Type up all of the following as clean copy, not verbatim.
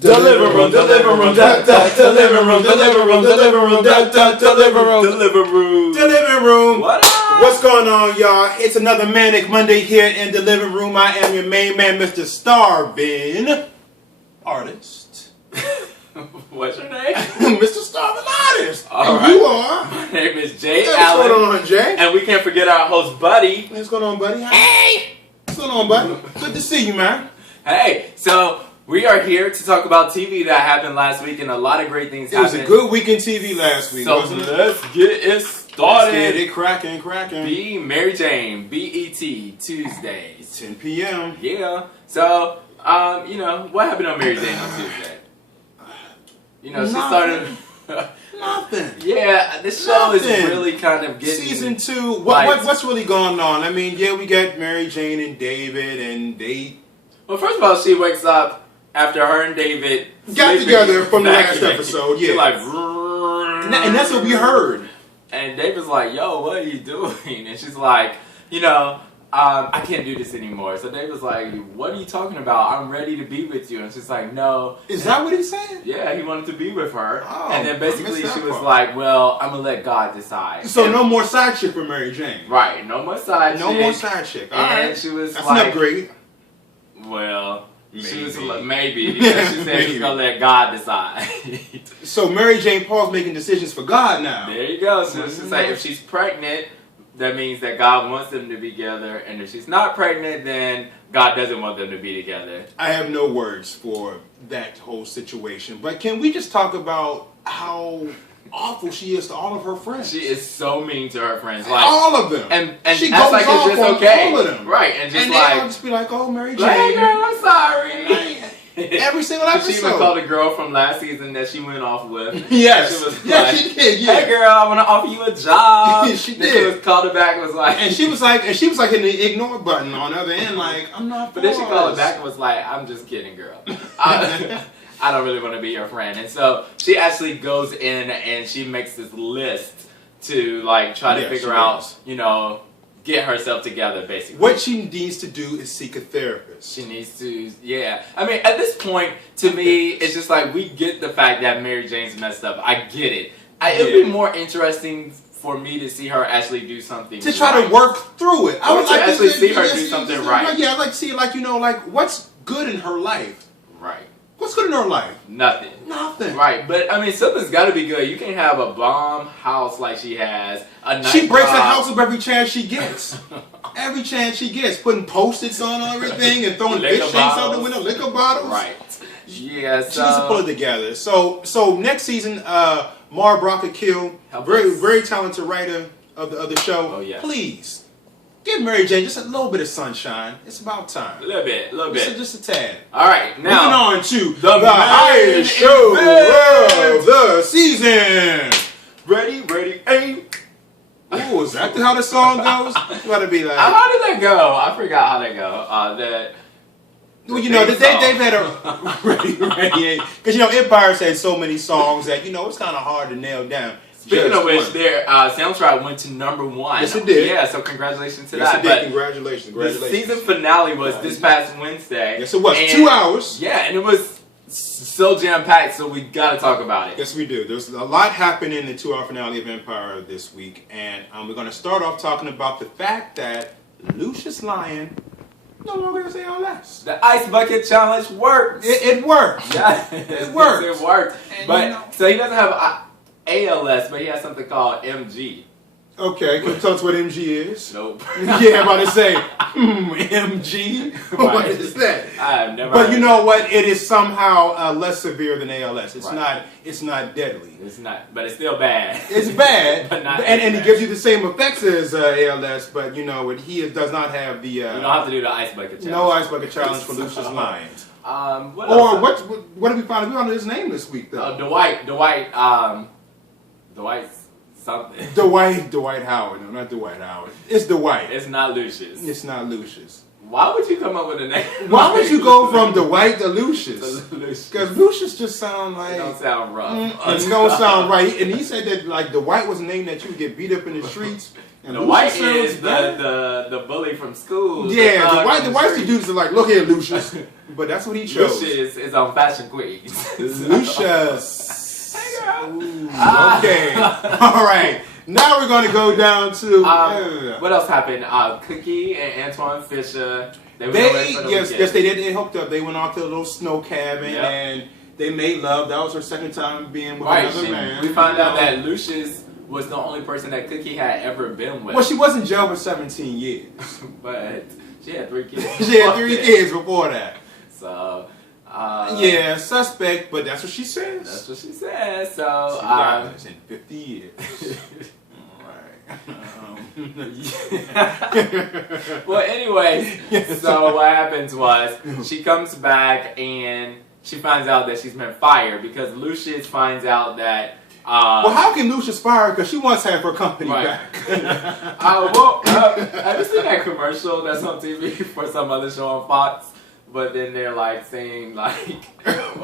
Deliver room, deliver room, deliver room, deliver room, deliver room, deliver room, deliver room, deliver room. What up? What's going on, y'all? It's another Manic Monday here in the living room. I am your main man, Mr. Starvin Artist. What's your name? Mr. Starvin Artist. All and right. you are? My name is Jaye. What's going on, Jay? And we can't forget our host, Buddy. What's going on, buddy? Hey! What's going on, buddy? Good to see you, man. Hey, so we are here to talk about TV that happened last week, and a lot of great things happened. It was a good week in TV last week, so wasn't it? let's get it started. Let's get it cracking. Be Mary Jane, BET, Tuesdays. 10 p.m. Yeah. So, you know, what happened on Mary Jane on Tuesday? You know, she started... Nothing. Yeah, this show is really kind of getting... Season 2, what's really going on? I mean, yeah, we got Mary Jane and David, and they... Well, first of all, she wakes up after her and David... got together from the last episode, yeah. She's like... And that's what we heard. And David's like, yo, what are you doing? And she's like, you know... I can't do this anymore. So David's like, what are you talking about? I'm ready to be with you. And she's like, no. Is that what he said? Yeah, he wanted to be with her. Oh, and then basically she was part. like, well, I'm going to let God decide. So and no more side chick for Mary Jane. Right, no more side chick. No more side chick. All right. She was That's like, an upgrade. Well, maybe. She was maybe because she said she's going to let God decide. So Mary Jane Paul's making decisions for God now. There you go. So she's like, if she's pregnant... that means that God wants them to be together, and if she's not pregnant, then God doesn't want them to be together. I have no words for that whole situation, but can we just talk about how awful she is to all of her friends? She is so mean to her friends, like all of them, and she acts goes like off it's just on okay, all of them, right? And just and like they'll just be like, "Oh, Mary Jane, hey girl, I'm sorry." Every single episode. She even called a girl from last season that she went off with. Yes, she was yeah, like, she did. Yeah, hey girl, I want to offer you a job. She then did. She was called her back and was like, and she was like hitting the ignore button on the other end, like I'm not. But then she called her back and was like, I'm just kidding, girl. I don't really want to be your friend. And so she actually goes in and she makes this list to like try to figure out, you know, get herself together, basically. What she needs to do is seek a therapist. She needs to, yeah. I mean, at this point, to me, it's just like, we get the fact that Mary Jane's messed up. I get it. It would be more interesting for me to see her actually do something to try to work through it. I would like to actually see her do something right. Yeah, I'd like to see, like, you know, like, what's good in her life? Right. What's good in her life? Nothing. Nothing. Right, but I mean, something's got to be good. You can't have a bomb house like she has. She breaks her house up every chance she gets. Every chance she gets, putting Post-its on everything and throwing fish shanks out the window, liquor bottles. Right. Yeah. She needs to pull it together. So next season, Mara Brock-Akil, very talented writer of the show. Oh yeah. Please. Give Mary Jane just a little bit of sunshine. It's about time. A little bit. Just a tad. All right, now moving on to the highest show of the season. Ready, aim. Ooh, is that how the song goes? You gotta be like. How did that go? I forgot how that go. Well, you know, they've had a ready, because you know Empire's had so many songs that you know it's kind of hard to nail down. Speaking of which, their soundtrack went to #1. Yes, it did. Yeah, so congratulations to yes, that. It did. But congratulations. the season finale was this past Wednesday. Yes, it was. 2 hours. Yeah, and it was so jam-packed, so we got to talk about it. Yes, we do. There's a lot happening in the 2-hour finale of Empire this week, and we're going to start off talking about the fact that Lucius Lyon no longer has ALS. The Ice Bucket Challenge worked. It worked. Yeah, it worked. It worked. And but you know, so he doesn't have ALS, but he has something called MG. Okay, can you tell us what MG is? Nope. Yeah, I'm about to say, MG? What is that? I have never But heard you know what? It is somehow less severe than ALS. It's not deadly. It's not, but it's still bad. It's bad. But not and it gives you the same effects as ALS, but you know, he does not have the... you don't have to do the Ice Bucket Challenge. No Ice Bucket Challenge for Lucius Lyon. What did we find? We found his name this week, though. Dwight something. Dwight Howard. No, not Dwight Howard. It's Dwight. It's not Lucius. It's not Lucius. Why would you come up with a name? Why would you go from Dwight to Lucius? Because Lucius just sound like... It don't sound rough. It don't sound right. And he said that like Dwight was a name that you would get beat up in the streets And the Lucius white Silver's is gay. the bully from school. Yeah, the white dudes are like, look here, Lucius. But that's what he chose. Lucius is on Fashion Queens. Lucius. Hey, girl. Ooh, okay. All right. Now we're going to go down to... what else happened? Cookie and Antoine Fisher. Yes, they did. They hooked up. They went off to a little snow cabin and they made love. That was her second time being with another man. We found out that Lucius was the only person that Cookie had ever been with. Well, she was in jail for 17 years. But she had 3 kids. She had 3 kids before that. So, yeah, suspect, but that's what she says. That's what she says. So, she got us in 50 years. Well, anyways, so what happens was she comes back and she finds out that she's been fired because Lucius finds out that. Well, how can Lucius fire her? Because she wants to have her company back. Have you seen that commercial that's on TV for some other show on Fox? But then they're like saying like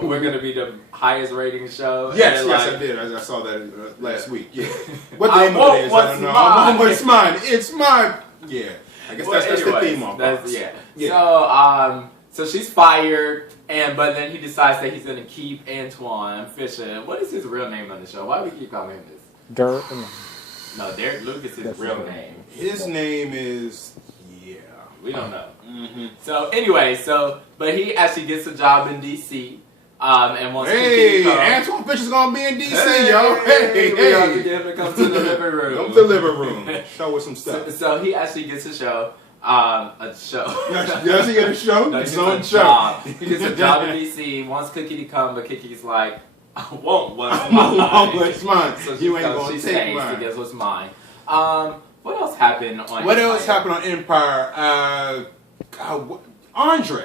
we're gonna be the highest rating show. Yes, like, I did. I saw that last week. Yeah. What the name of it is? I don't know. I want what's mine. It's mine. Yeah. I guess that's the theme on Fox. Yeah. So she's fired, but then he decides that he's gonna keep Antoine Fisher. What is his real name on the show? Why do we keep calling him this? Dirk. No, Derek Lucas' his real name. His name is. We don't know. So anyway, but he actually gets a job in DC, and wants to come. Antoine Fisher's gonna be in DC, yo. We have to get him to come to the living room. Come to the living room. Show us some stuff. So he actually gets a show. Does he get a show? No, his own job. He gets a job in DC. Wants Cookie to come, but Cookie's like, I won't what's mine. What's mine? So You ain't gonna take mine. She gets what's mine. What else happened on? What else happened on Empire? Andre.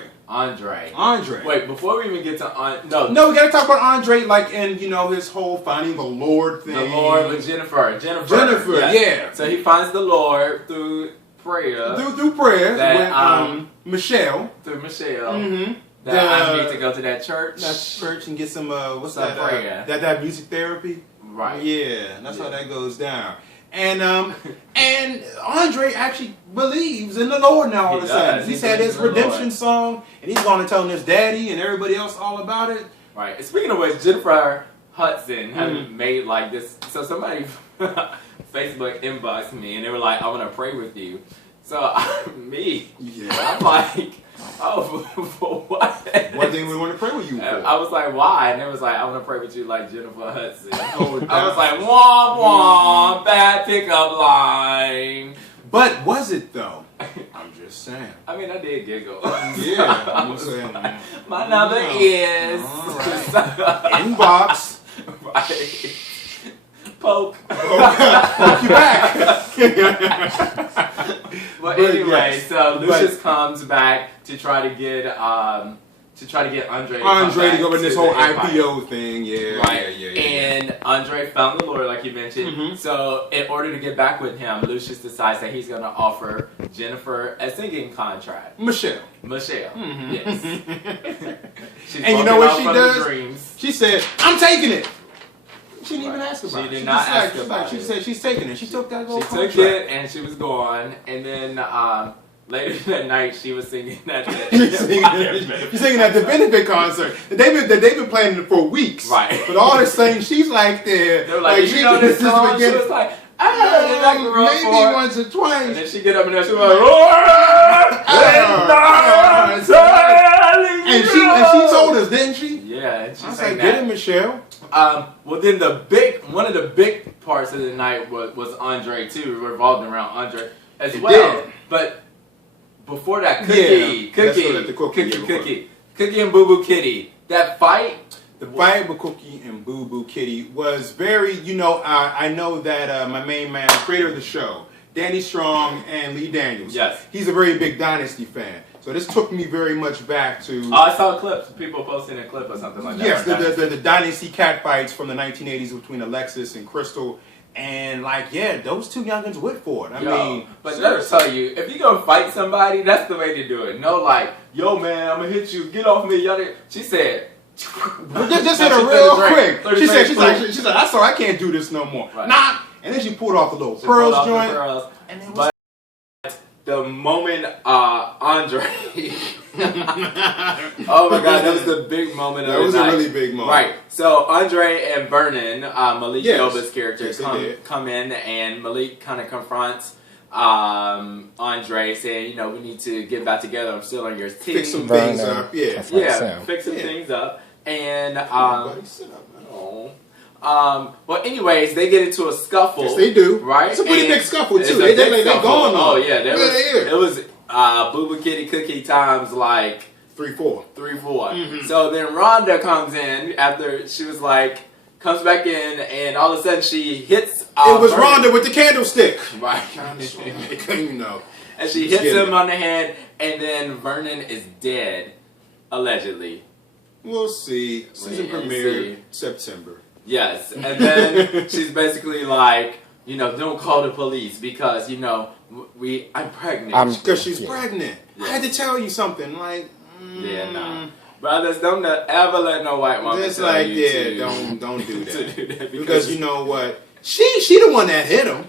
Wait, before we even get to no, we gotta talk about Andre, like in his whole finding the Lord thing. The Lord with Jennifer, yes. Yeah. So he finds the Lord through prayer. Through prayer that, with Michelle. Through Michelle. Mm-hmm. That I need to go to that church. And get some some prayer. That music therapy. Right. Yeah, that's how that goes down. And Andre actually believes in the Lord now all of a sudden. He's had his redemption song, and he's going to tell his daddy and everybody else all about it. Right. And speaking of which, Jennifer Hudson had made like this. So somebody Facebook inboxed me, and they were like, "I want to pray with you." So I'm like, oh, for what? What thing we want to pray with you for? I was like, why? And it was like, I want to pray with you like Jennifer Hudson. Oh, I was like, womp womp, bad pickup line. But was it though? I'm just saying. I mean, I did giggle. Yeah, I'm saying. My number is inbox. Right. Poke you back. But anyway, so Lucius comes back to try to get Andre to go in this whole IPO thing. Yeah. And Andre found the Lord, like you mentioned. So in order to get back with him, Lucius decides that he's going to offer Jennifer a singing contract. Michelle. Yes. And you know what she does? She said, "I'm taking it." She didn't even ask about it. She did not ask about it. She said she's taking it. She took that little contract. She took it and she was gone. And then later that night, she was singing at the She's singing at the benefit concert. They've been playing it for weeks. Right. But all this saying, she's like there. They were like, you know this song? She was like, I heard it like a maybe once or twice. And then she get up and she was like, Lord, and she told us, didn't she? Yeah. And she I was sang like, that. get it, Michelle. Well, then one of the big parts of the night was Andre too, revolving around Andre as well. Did. But before that, Cookie and Boo Boo Kitty, that fight. The fight with Cookie and Boo Boo Kitty was very, I know that my main man, creator of the show, Danny Strong and Lee Daniels. Yes. He's a very big Dynasty fan. So this took me very much back to... I saw clips. People posting a clip or something like that. Yes, the Dynasty cat fights from the 1980s between Alexis and Crystal. And those two youngins went for it. I mean... But let me tell you, if you're going to fight somebody, that's the way to do it. No like, yo man, I'm going to hit you, get off me. She said... just hit her real quick. She said, I can't do this no more. Right. Nah, And then she pulled off the little pearls joint. And then but the moment Andre, oh my God, that was the big moment of the night. That was a really big moment. Right. So Andre and Vernon, Malik Yoba's character, come in, and Malik kind of confronts Andre, saying, you know, we need to get back together. I'm still on your team. Fix some things up. Yeah, fix some things up. And well, anyways, they get into a scuffle. Yes, they do. Right? It's a pretty big scuffle too. They going on. Oh yeah, it was Boo Boo Kitty Cookie times like 3-4. Mm-hmm. So then Rhonda comes in after she was like, comes back in, and all of a sudden she hits. It was Vernon. Rhonda with the candlestick. Right. You know. And she hits him on the head, and then Vernon is dead, allegedly. We'll see. Season premiere September. Yes, and then she's basically like, you know, don't call the police because, you know, I'm pregnant. Because she's pregnant. Yeah. I had to tell you something, like. Brothers, don't ever let no white woman just tell like, you don't do that. Because you know what? She the one that hit him.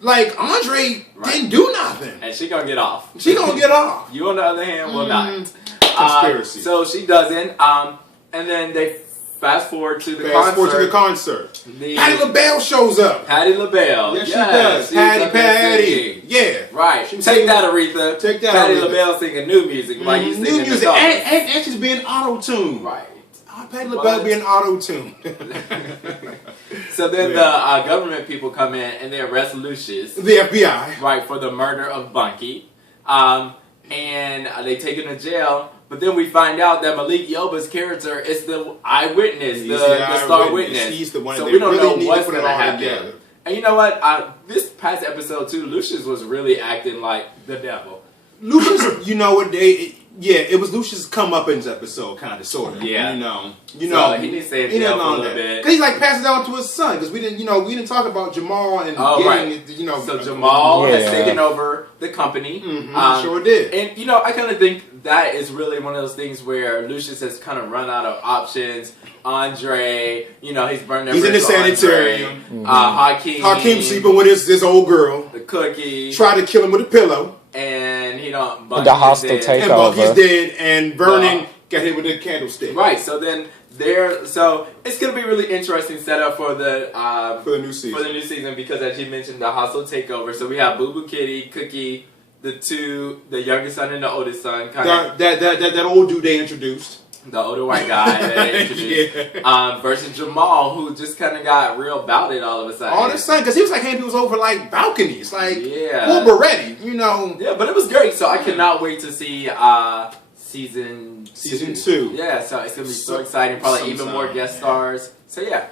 Like, Andre didn't do nothing. And she gonna get off. She gonna get off. You, on the other hand, will not. Conspiracy. So she doesn't. And then they fast forward to the concert. Patti LaBelle shows up. Patti LaBelle. Yes, she does. Patti. Yeah. Right. Take that, Aretha. Take that, Patti LaBelle singing new music while you singing new music. And she's being auto-tuned. Right. Patti LaBelle being auto-tuned. So then the government people come in and they arrest Lucius. The FBI. Right, for the murder of Bunky. And they take him to jail. But then we find out that Malik Yoba's character is the eyewitness, the star witness. He's the one. So we don't know what's going to happen. And you know what? This past episode too, Lucius was really acting like the devil. Lucius, you know what? It was Lucius' comeuppance episode, kind of, sort of. Yeah. You know. So he needs to stay in jail for a little bit. Because he like passes it on to his son. Because we didn't talk about Jamal and So Jamal has taken over the company. Mm-hmm, sure did. And you know, I kind of think that is really one of those things where Lucius has kind of run out of options. Andre, you know, he's burned. He's in the sanitarium. Hakeem sleeping with his old girl. The Cookie. Tried to kill him with a pillow. And he don't. The hostile takeover. And Bunky's dead, and Vernon got hit with a candlestick. Right. So then so it's gonna be really interesting setup for the new season. For the new season, because as you mentioned, the hostile takeover. So we have Boo Boo Kitty, Cookie, the youngest son and the oldest son. That old dude they introduced. The older white guy that they introduced. Versus Jamal, who just kind of got real about it all of a sudden. All of a sudden, because he was like handing people over like balconies, like full Beretti, you know. Yeah, but it was great. So I cannot wait to see season 2. Yeah, so it's gonna be so exciting. Probably even more guest stars. So yeah.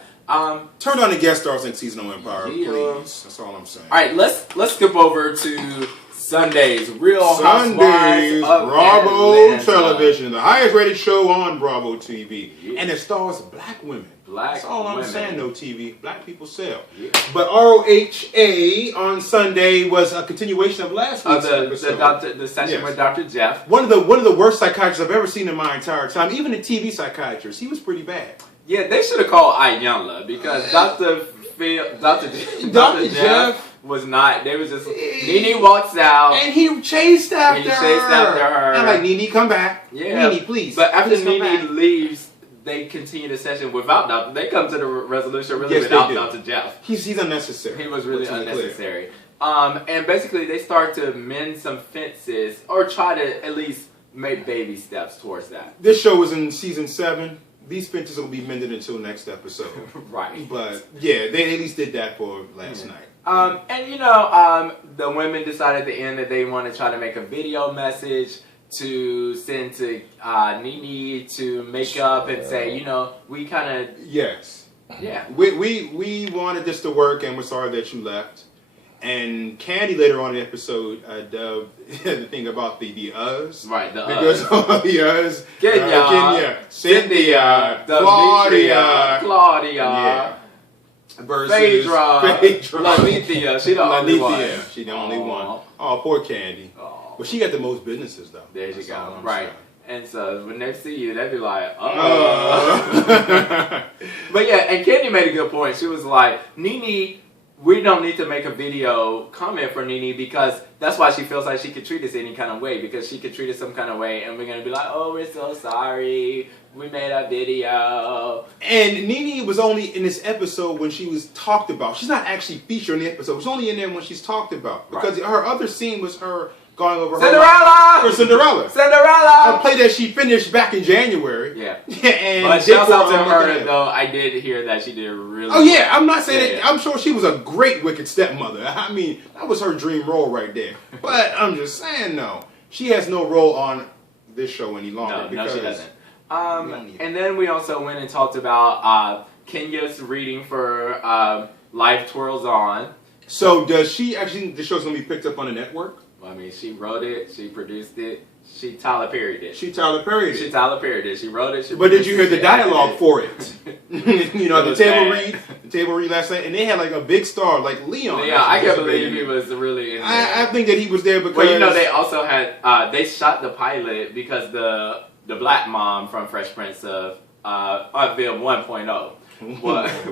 Turn on the guest stars in Season of Empire, please. That's all I'm saying. All right, let's skip over to Sundays, Real Housewives of Bravo Atlanta. Television, the highest rated show on Bravo TV, and it stars black women. That's all I'm saying. No TV, black people sell. Yeah. But ROHA on Sunday was a continuation of last week's episode. The session with Dr. Jeff. One of the worst psychiatrists I've ever seen in my entire time. Even the TV psychiatrist, he was pretty bad. Yeah, they should have called Iyanla because Dr. Jeff was not. They was just Nene walks out and he chased after her. I'm like, Nene, come back. Yeah, Nene, please. But after Nene leaves, they continue the session without Dr. They come to the resolution without Dr. Jeff. He's unnecessary. He was really unnecessary. And basically, they start to mend some fences or try to at least make baby steps towards that. This show was in season 7. These fences will be mended until next episode. Right. But yeah, they at least did that for last night. And you know, the women decided at the end that they want to try to make a video message to send to Nene to make up and say, you know, we kind of... Yes. Yeah. We wanted this to work and we're sorry that you left. And Candy later on in the episode dubbed the thing about the us. Right, the because us. The us. Kenya, Cynthia, Claudia. Yeah. Versus Phaedra. Lanithia. She the only one. She the only one. Oh, poor Candy. But she got the most businesses though. There you go. Right. And so when they see you, they'd be like, oh. But yeah, and Candy made a good point. She was like, Nene we don't need to make a video comment for Nene because that's why she feels like she could treat us any kind of way, because she could treat us some kind of way and we're going to be like, oh, we're so sorry. We made a video. And Nene was only in this episode when she was talked about. She's not actually featured in the episode. She's only in there when she's talked about. Because her other scene was her going over Cinderella. A play that she finished back in January. Yeah. And but shout out to her, though. I did hear that she did really Oh, yeah. I'm not saying that. I'm sure she was a great wicked stepmother. I mean, that was her dream role right there. But I'm just saying, though, she has no role on this show any longer. No, she doesn't. And then we also went and talked about Kenya's reading for Life Twirls On. So does she actually, the show's going to be picked up on the network? I mean, she wrote it, she produced it, she Tyler Perry'd it. She Tyler Perry'd it. She wrote it, But did you hear the dialogue for it? You know, the table read last night, and they had like a big star, like Leon. Yeah, I can't believe he was really in there. I think that he was there because... Well, you know, they also had, they shot the pilot because the black mom from Fresh Prince of Film 1.0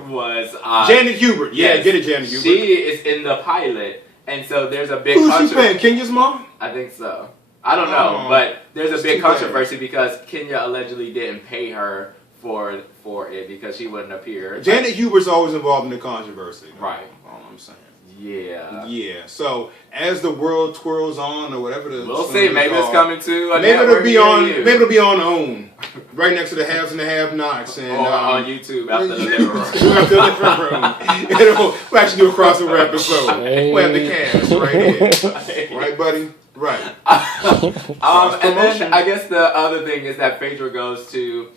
was Janet Hubert. Yeah, get it, Janet Hubert. She is in the pilot. And so there's a big Who's she playing? Kenya's mom? I think so. I don't know, but there's a big controversy because Kenya allegedly didn't pay her for it because she wouldn't appear. Janet Hubert's always involved in the controversy. Right. All I'm saying. Yeah. Yeah. So as the world twirls on, or whatever the we'll see. Maybe it's coming to. Maybe it'll be on. Maybe it'll be on OWN, right next to the haves and the have-nots, and or on YouTube after the living room. After the living room. We'll actually do a crossover episode. We'll have the cast right here, right, buddy? Right. And then I guess the other thing is that Phaedra goes to.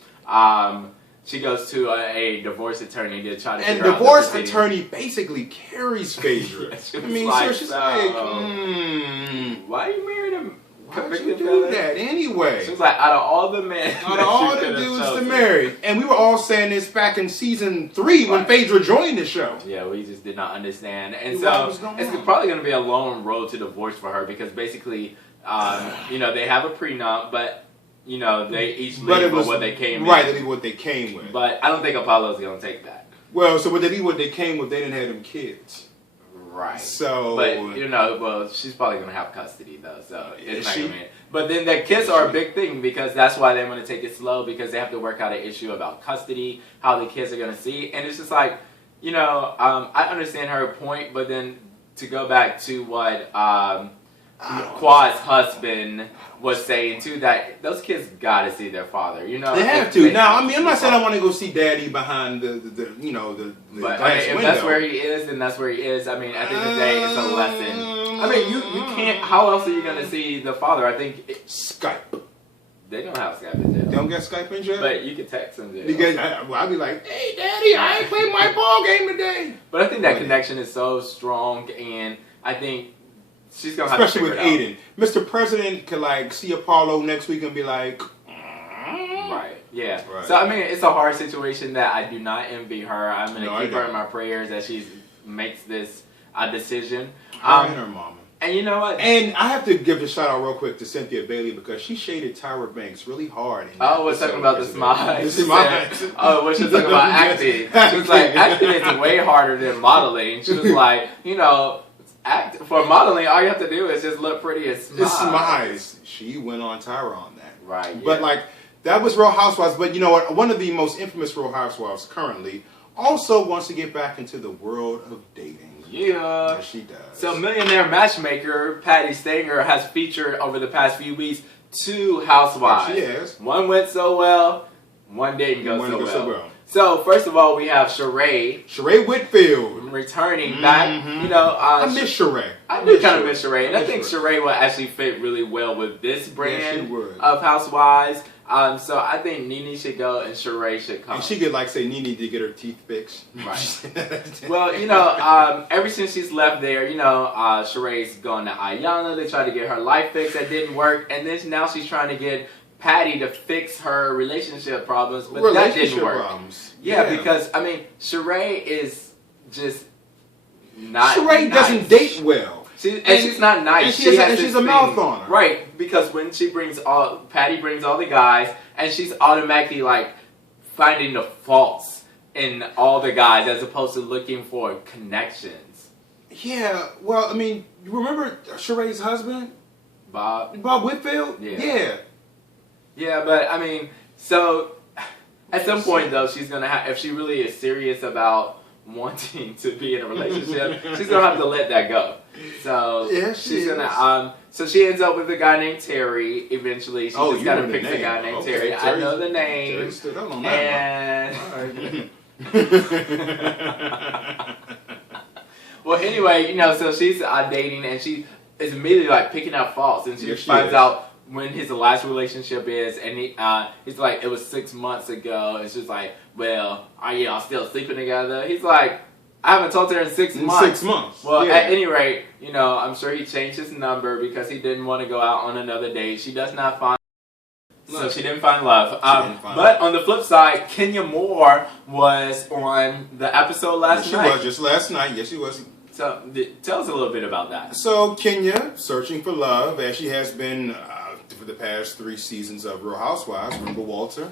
She goes to a divorce attorney to try to figure out. And divorce attorney basically carries Phaedra. I mean, like, she's like, why you married him? Why'd you do that anyway? She was like, out of all the men, out of all the dudes to marry, and we were all saying this back in season 3 when Phaedra joined the show. Yeah, we just did not understand, and so it's probably going to be a long road to divorce for her because basically, you know, they have a prenup, but. You know, they each leave with what they came with. Right, they leave what they came with. But I don't think Apollo's going to take that. Well, so would they leave what they came with? They didn't have them kids. Right. So... But, you know, well, she's probably going to have custody, though. So it's not going to be... But then the kids are a big thing because that's why they want to take it slow because they have to work out an issue about custody, how the kids are going to see. And it's just like, you know, I understand her point, but then to go back to what... Quad's husband was saying too that those kids gotta see their father. You know, they have to. Now, I mean, I'm not saying I want to go see Daddy behind the you know the but I mean, if that's where he is, then that's where he is. I mean, at the end of the day, it's a lesson. I mean, you can't. How else are you gonna see the father? I think Skype. They don't have Skype in jail. They don't get Skype in jail? But you can text them. Because I'll be like, hey, Daddy, I ain't played my ball game today. But I think that connection is so strong, and I think. She's gonna have especially with Aiden. Mr. President could like see Apollo next week and be like, right, yeah. Right. So I mean, it's a hard situation that I do not envy her. I'm gonna keep her in my prayers that she makes this decision. And her mama. And you know what? And I have to give a shout out real quick to Cynthia Bailey because she shaded Tyra Banks really hard. We're talking about the smiles. The smiles. We're just talking about acting. She was like, acting is way harder than modeling. She was like, you know. For modeling, all you have to do is just look pretty and smile. It's smiles. She went on Tyra on that. Right. Yeah. But like, that was Real Housewives. But you know what? One of the most infamous Real Housewives currently also wants to get back into the world of dating. Yeah. Yes, she does. So Millionaire matchmaker Patty Stanger has featured over the past few weeks 2 housewives. Yes, she has. One went so well, one didn't go so well. So, first of all, we have Sheree. Sheree Whitfield. Returning back. You know, I miss Sheree. I do kind of miss Sheree. And I think Sheree will actually fit really well with this brand of housewives. So, I think Nene should go and Sheree should come. And she could, like, say Nene to get her teeth fixed. Right. Well, you know, ever since she's left there, you know, Sheree's gone to Ayanna. They tried to get her life fixed. That didn't work. And then now she's trying to get Patty to fix her relationship problems, but that didn't work. Yeah, because I mean, Sheree is just not. Sheree doesn't date well. She's not nice. And she's a mouth on her. Right, because when she Patty brings all the guys, and she's automatically like finding the faults in all the guys as opposed to looking for connections. Yeah, well, I mean, you remember Sheree's husband? Bob Whitfield? Yeah. Yeah, but I mean, so at some point though, she's gonna have, if she really is serious about wanting to be in a relationship, she's gonna have to let that go. So yeah, she's gonna so she ends up with a guy named Terry. Eventually, she just gotta pick a guy named Terry. I know the name. Terry stood up on that one. Well, anyway, so she's dating, and she is immediately like picking out faults, and she finds out when his last relationship is, and he's like, it was 6 months ago. It's just like, well, are y'all still sleeping together? He's like, I haven't talked to her in 6 months. 6 months. Well, at any rate, I'm sure he changed his number because he didn't want to go out on another date. She does not find So she didn't find love. But on the flip side, Kenya Moore was on the episode last night. She was just last night. Yes, she was. So tell us a little bit about that. So Kenya, searching for love, as she has been for the past 3 seasons of Real Housewives. Remember Walter?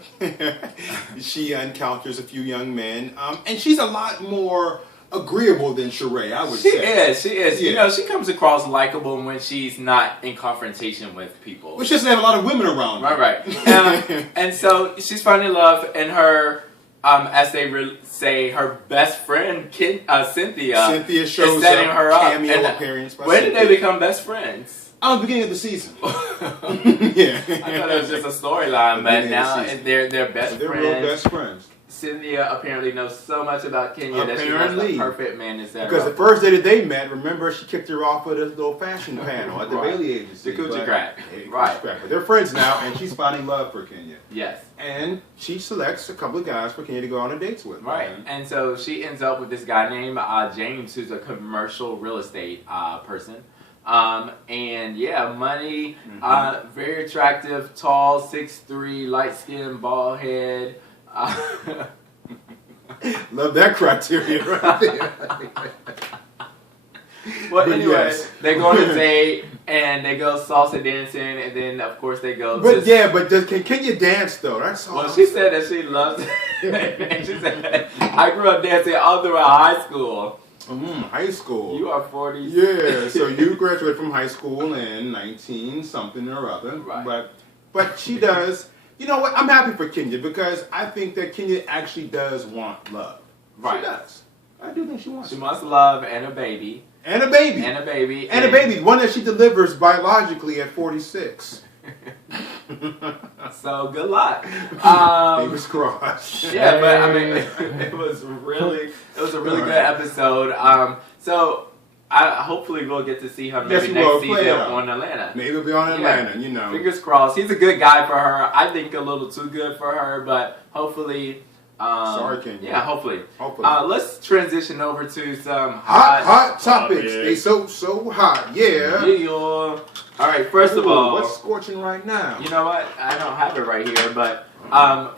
She encounters a few young men, and she's a lot more agreeable than Sheree, I would say. She is. Yeah. She comes across likable when she's not in confrontation with people. But she doesn't have a lot of women around her. Right. And so she's finding love, and her, as they say, her best friend, Cynthia shows is setting up, her up. Cameo appearance by When did they become best friends? The beginning of the season. Yeah. I thought it was just a storyline, but now they're best friends. They're real best friends. Cynthia apparently knows so much about Kenya that she knows the perfect man to set her up. Because the first day that they met, remember, she kicked her off with a little fashion panel at the Bailey Agency. The Coochie Crack. Right. But they're friends now, and she's finding love for Kenya. Yes. And she selects a couple of guys for Kenya to go on dates with. Right. And so she ends up with this guy named James, who's a commercial real estate person. And yeah, money, very attractive, tall, 6'3", light skin, bald head. Love that criteria right there. Well, anyway, they go on a date and they go salsa dancing, and then of course they go. But can you dance though? That's all. Well, she said that she loves it. She said, "I grew up dancing all throughout high school." High school. You are 40. Yeah, so you graduated from high school in 19 something or other. Right. But she does. You know what? I'm happy for Kenya because I think that Kenya actually does want love. Right. She does. I do think she wants. She wants love and a baby. And a baby. And a baby. And a baby. One that she delivers biologically at 46. So good luck. Fingers crossed. Yeah, but I mean, it was a really good episode. So hopefully we'll get to see her maybe next season on Atlanta. Maybe we'll be on Atlanta, you know. Fingers crossed. He's a good guy for her. I think a little too good for her, but hopefully. Sorry, Kenya. Yeah, hopefully. Let's transition over to some hot topics. They so hot. Yeah. All right. First of all, what's scorching right now? You know what? I don't have it right here, but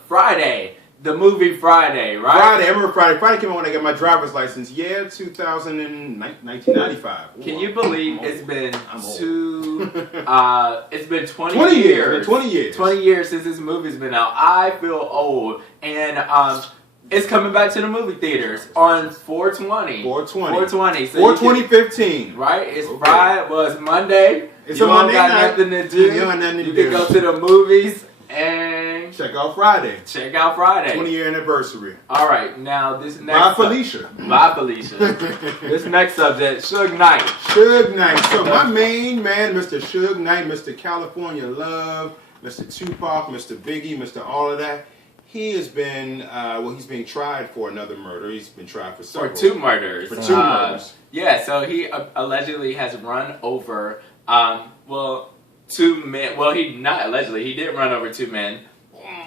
Friday. The movie Friday, right? Friday, I remember Friday. Friday came out when I got my driver's license. Yeah, 1995. Can you believe it's been it's been 20 years. 20 years. 20 years since this movie's been out. I feel old. And it's coming back to the movie theaters on 4/20. 4/20. So 4/20/15. Right? It's Friday. Well, it's Monday. It's a Monday night. Nothing to do. You can go to the movies and check out Friday. 20-year anniversary. All right, now this next. Bye, Felicia. This next subject, Suge Knight. Suge Knight. So my main man, Mr. Suge Knight, Mr. California Love, Mr. Tupac, Mr. Biggie, Mr. All of that. He has been, he's being tried for another murder. He's been tried for several. For 2 murders. For 2 murders. Yeah, so he allegedly has run over, 2 men. Well, he did run over 2 men,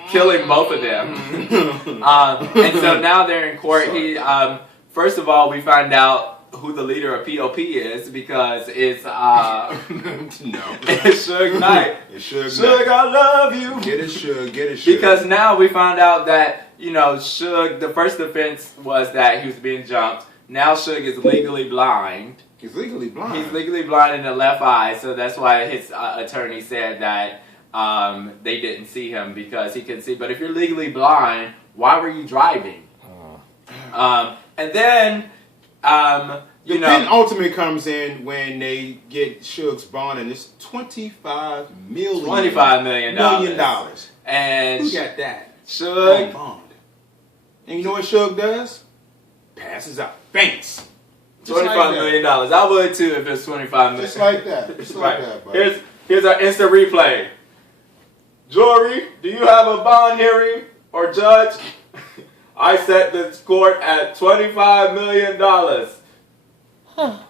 killing both of them. And so now they're in court. First of all, we find out who the leader of POP is because it's it's Suge Knight. It's Suge Knight. Suge, I love you. Get it, Suge. Because now we find out that Suge. The first offense was that he was being jumped. Now Suge is legally blind. He's legally blind. He's legally blind in the left eye, so that's why his attorney said that they didn't see him because he couldn't see. But if you're legally blind, why were you driving? And then The penultimate comes in when they get Suge's bond, and it's $25 million. $25 million. And who got that? Suge. Bond. And you know what Suge does? Passes out. Thanks. $25 million. I would too if it's $25 million. Just like that. Just like that, buddy. Here's our instant replay. Jury, do you have a bond hearing or judge? I set this court at $25 million.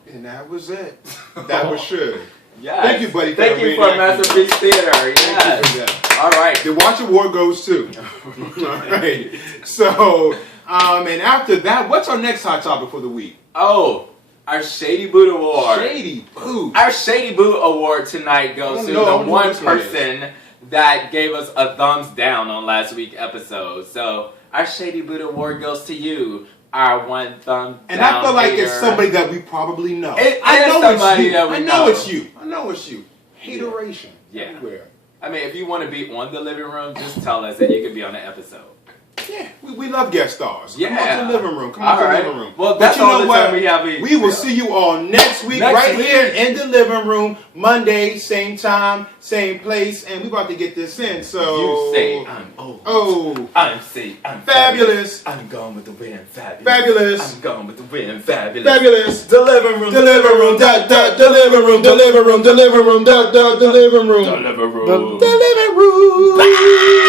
And that was it. That was Suge. Yes. Thank you, buddy. Thank you for Masterpiece Theater. Yes. All right. The Watch Award goes too. All right. So, and after that, what's our next hot topic for the week? Oh, our Shady Boot Award. Shady Boot. Our Shady Boot Award tonight goes to the one person that gave us a thumbs down on last week's episode. So, our Shady Boot Award goes to you. Our one thumb down. And I feel like hater. it's somebody that we probably know. I know it's you. Hateration. Yeah. Everywhere. I mean, if you want to be on the living room, just tell us and you can be on the episode. Yeah, we love guest stars. Yeah. Come on to the living room. Come on to the living room. Well, that's all the time we have. We will see you all next week, here in the living room. Monday, same time, same place, and we about to get this in. So you say I'm old. Oh, I'm fabulous. I'm going with the win. Fabulous. I'm going with the win. Fabulous. Fabulous. The living room. The living room. The living room. The living room. The living room. The living room. The living room. The living room.